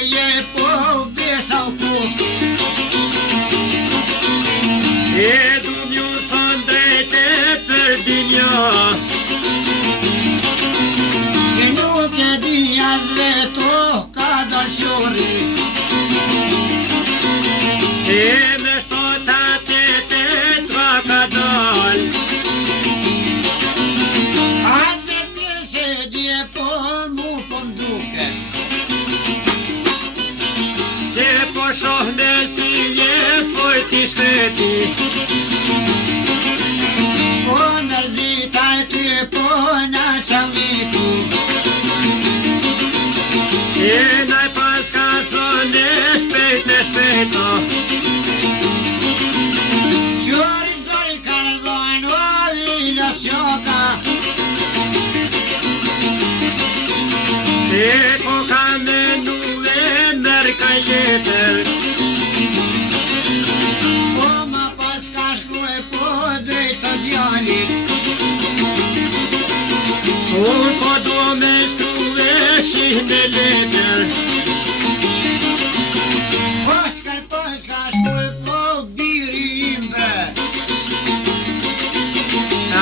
je po besa u kuk. E du m'ju thon drejte për dinja, Që nuk e di as veto ka dal qori. e me shtotate të tva ka dal. As vet mirë se dje po mu po m'duke. Se po shoh me si je fojti shkreti, Po mërzita e ty po na qalliku. e naj pas ka thone shpejto. Qori zori kanë dhojnë o ila qoka. E po ka menuve merë ka jetër, Po ma pas ka shkruaj po drejt të djalit. unë po do me shkruve shihne letër. Po s'ka shkruaj po biri imbre.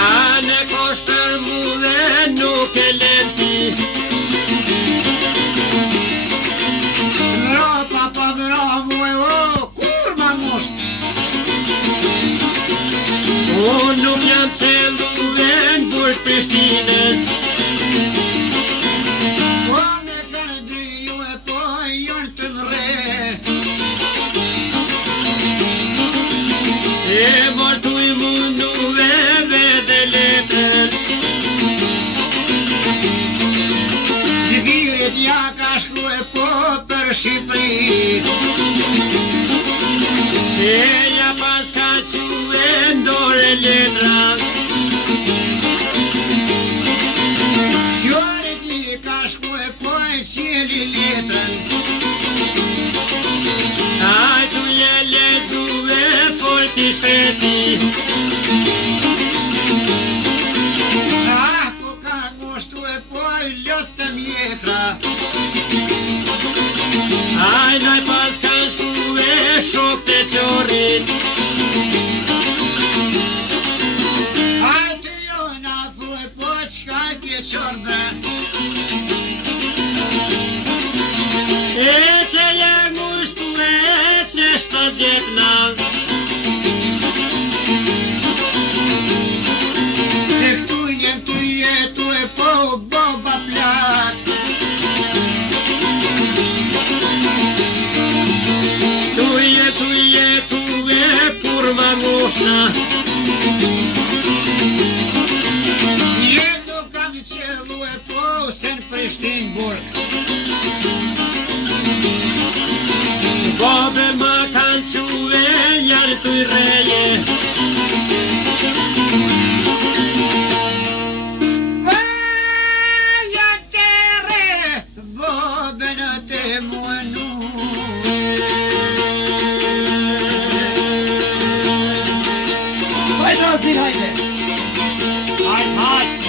A në kosh për muve nuk e lenti, Ropa pa vra muaj o kur ma musht. unë nuk jam qelluve në burg Prishtines. Po me kanë driju e po jonë të mre. E martuj munduve vede letër, Virit ja ka shkruaj po për Shqipëri. e ja pas ka quve ndore letra. Qorit i ka shkruaj po e qeli letrën. Ajtu je lezuve fojti shkreti, Ku ka ngushtu e po e lot të mjetra. aj naj pas ka shkuve shok të qorit. Ajtë jo na thuaj po qka ke qorbe. E që je ngushtu e që 70 nav, Se këtu jem të jetu e po boba plak. tu e pur ma ngushna. Jetu kam qelu e po se në Prishtin burg. Bobe ma kanë quve janë të i reje, Vaja tere, bobe në te muenu. Hajde Nazir, hajde. hajt.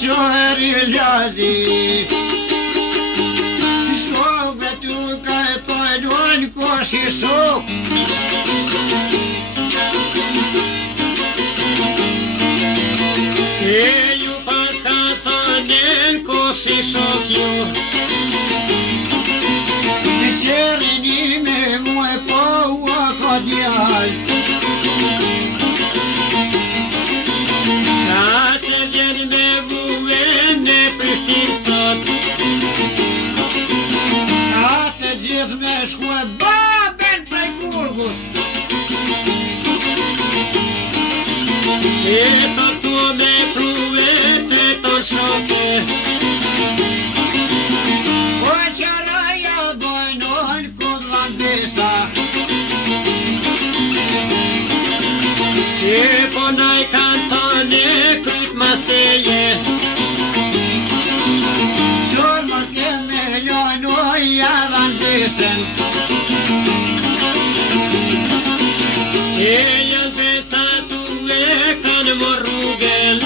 Qoheri lazi. Shokve tu ka e tojlon koshi shok. E ju pas ka thanen koshi shok ju, Qerini me mu e po ua ka djall. ka që vjen me muve në Prishtinë sot. Atë gjithë me shku e baben prej burgut. E të tu me pruve të ton shoke, Po qaraja bojnon kudlan besa. e po naj kanë thane kryt mas teje. Qor më t'je me lojnoj jadhan besen. E janë besa tu e kanë më rrugel,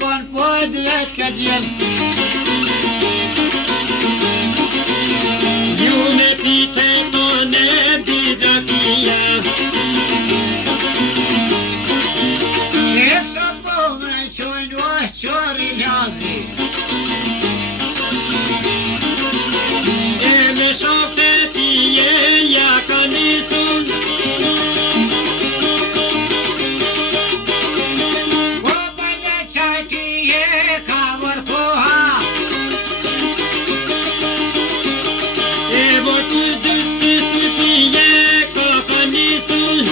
shkon po dhjet këtë jem. Ju me pite tone biografia. E kësa po me qojnë ojë qori lazi. E me shokte tije ja ka nisun. Po bëjnë qaj tije ka vërkoha. E voti dy tije ka nisun.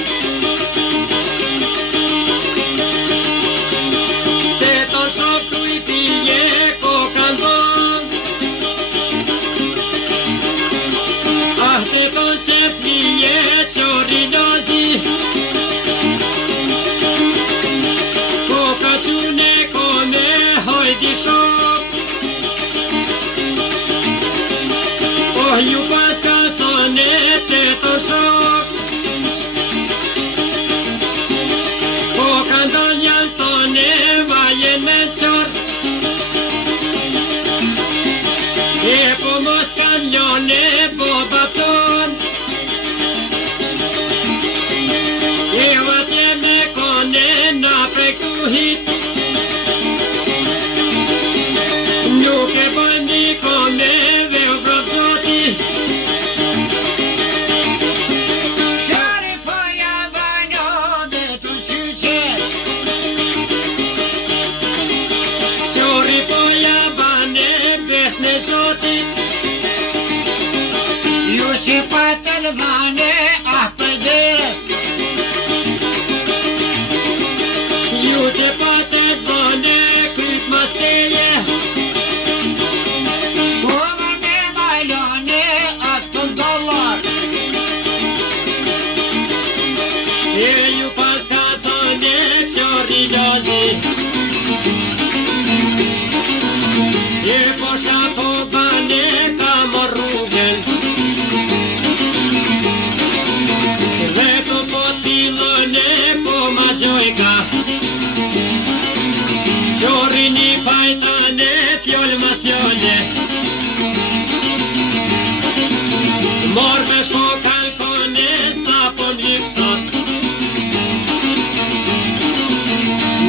Te to shoktu i tije ko kanë bon. Ah te koncert tije qori lozi. Ko ka qune ko me hojdi shok. Oh ju pas ka thone te to shok. Ko ka ndonjan thone vajen me qort. E po mos kan ljone boba ton. E atje me kone na prektu hit. Nuk e bën një kone veu vrozoti. Qari po ja banjo dhe të qyqet. Qori po ja bane besne zotit. Ju që pa të lëvane a pëjderes. Ju që pa të dhone kryt mas teje. Po më me majlone atë $1. E ju pas ka thone qori lozi. E poshta po bane ka mor rrugën. Dhe po t'fillone po ma gjojka. Qori një pajtane fjoll mas fjolle. Mor me shko kalkone sa po m'lyptot.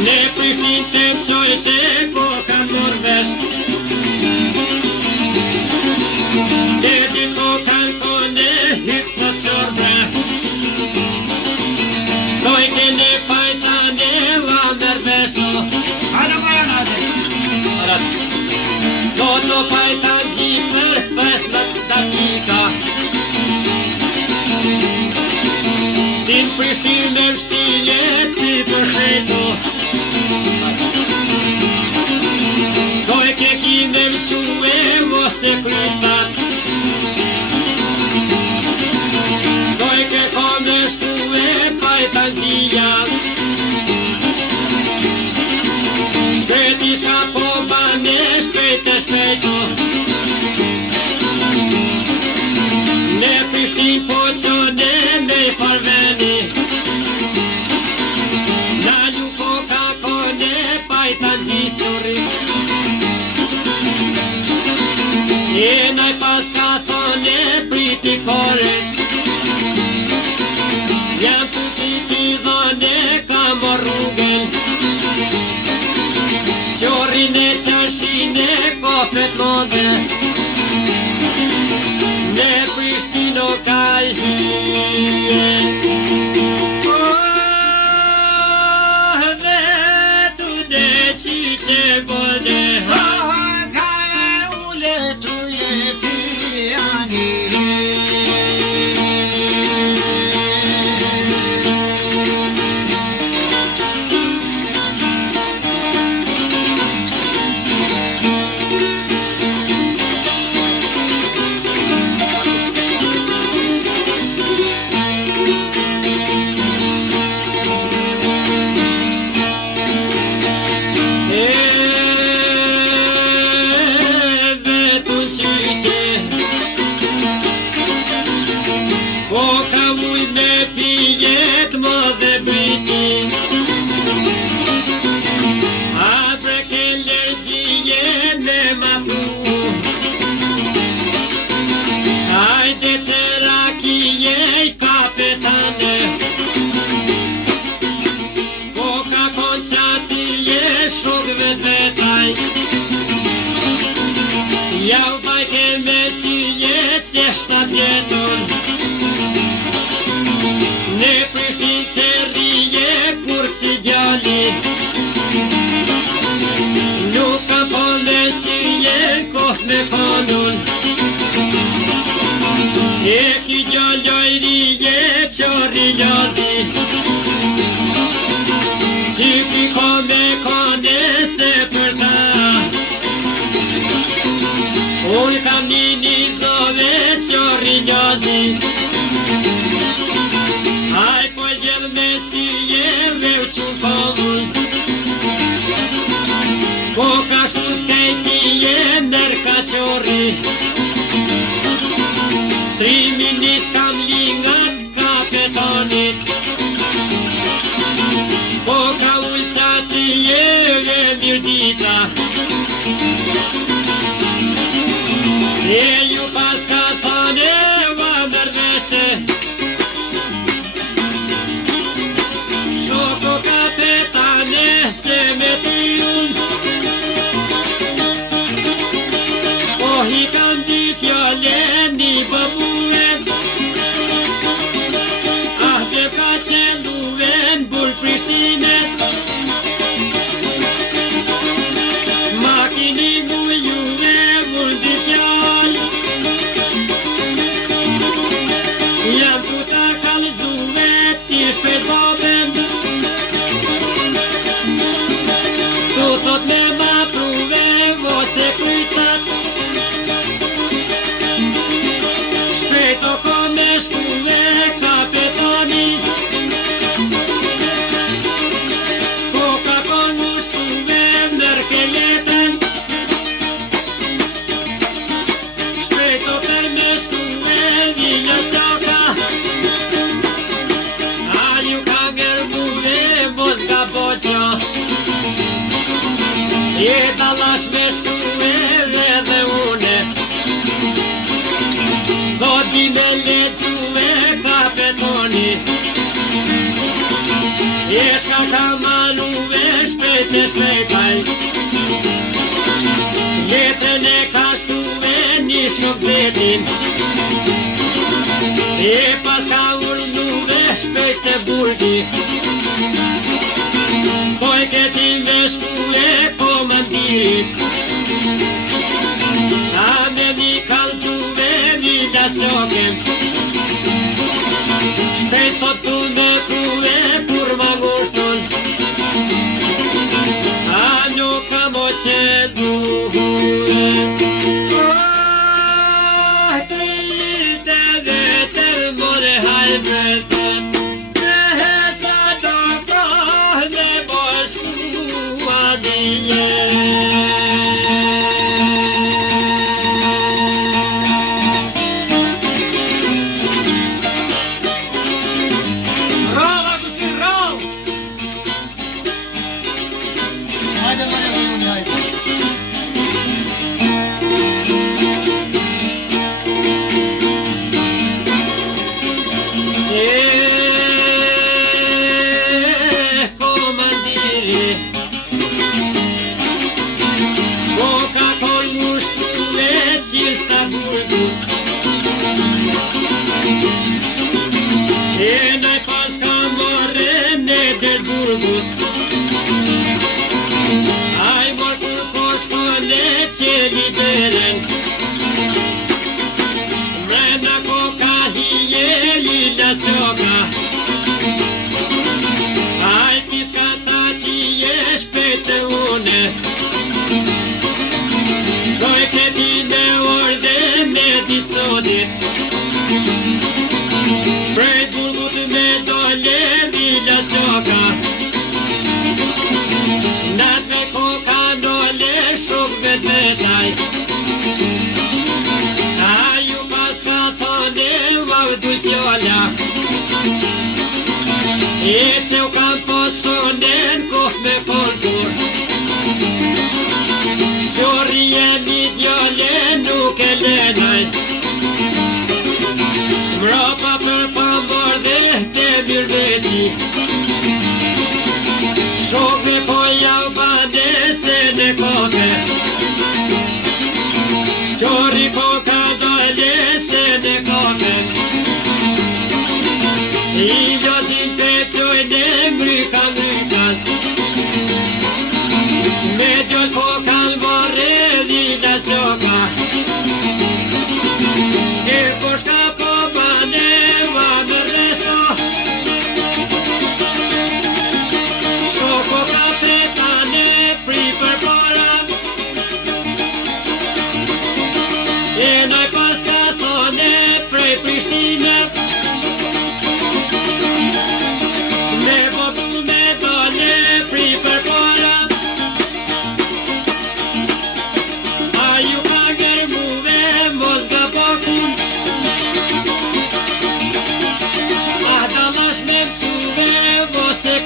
Ne Prishtin të qojshe po kam mor vesht. Te dy po kalkone hyp në qorbre. Doj kene pajtane va mer veshto. Ano më janë atë. Do të pajtan gjipër 15 dakika. Tin Prishtinë shtile ti përsheto. Doj ke kine mësue mos e krytat. Doj ke kone shkue pajtan zia. Shkreti shka po bane shpejt e shpejto. Ne Prishtin po qone me farveni. Na ju po ka kone pajtan gjisuri. E naj pas ka thone priti kore. Jam puti ti dhone ka mor rrugën. Qorin e qashine kofet lodhe. Ne Prishtino ka hyje. Oh, vetu ne qiqe bode. Ka e ule truje pijani. shtat vjeton. Në Prishtinë që rije kur kësi djali, nuk ka pon dhe sirje kohë me panon. E ki gjalloj rije qori lazi, që ki ka me kane se për ta. Unë kam një zove qori lazi, aj po gjedh me sirje veçun pavull. Po ka shtu skajtije mërka qori, 3 minis kam lingat kapetanit. Po ka ullësatije e mirdita, e ju pas ka thane va nërveshte. Shoko kapetane se me ty unë, i kanë di fjale një bëbuen, dhe ka qeluen bur Prishtines. Makini mu juve mundi fjal, jam ku ta kalzue ti shpet babem, tu thot me ma pruve mos e kujtat. Shpejto ko me shkuve kapetani, ko ka kon mu shkuve mërke jetën. Shpejto per me shkuve vija qaka, a ju ka ngërmuve mos ga boqa. E dalash me shkuve edhe une, do di me lecuve kapetoni. E shka ka maluve shpejt e shpejtaj, jetën e ka shtuve një shok vetin. E pas ka urnuve shpejt e burgi, poj këti me shkule komandirit. A me mi kalzuve vida shokem, shpejt thot tu me pruve kur ma ngushton. A nuk ka mo qeduhe, të vetër more hajbetën, me sa do koh me boshku adije. Mrena koka hije lilla soka, aj piska tati je shpejt e une. Doj këti me orde me ditë sodit, prej burgut me dole lilla soka. Natve koka dole shok vet vetaj, a ju pas ka thane vaudu tjolla. E që u kam postonen koh me folkur, qori jemi djole nuk e lenaj. Mrapa për pambardhe te mirveqi, shokve po jau bade se në koke. Qori po ka dale se në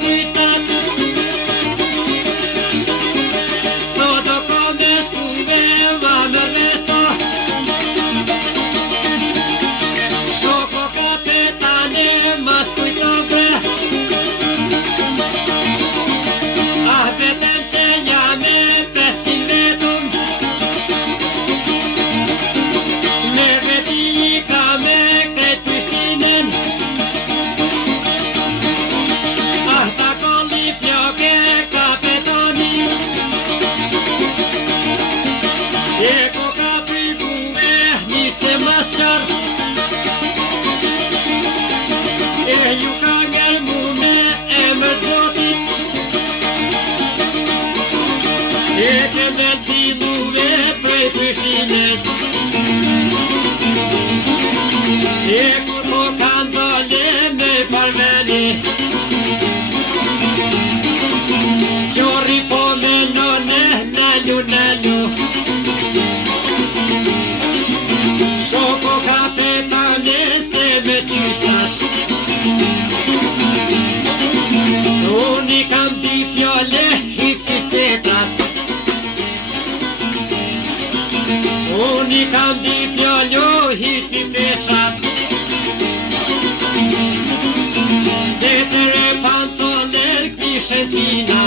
kujtat. Sot do kom me shkuve ma në resto. Shoko kapetane mas kujto bre. Ah, vetëm që jam me 500 vetëm. Me veti ka me krejt Prishtinën. Ah, ta kolli fljoke kapetani. E ko ka privume nise mas qartë. E ju ka ngelmu me emër Zotit. E që me t'filluve prej Prishtinës. E kur po kanë dole me parmeni. Qorri po me none nelu. Shoko kapetane se me tyshtash. Unë i kam di fjole hisi setrat. Unë i kam di fjollo hisi peshat. Setere pantoner kishen tina.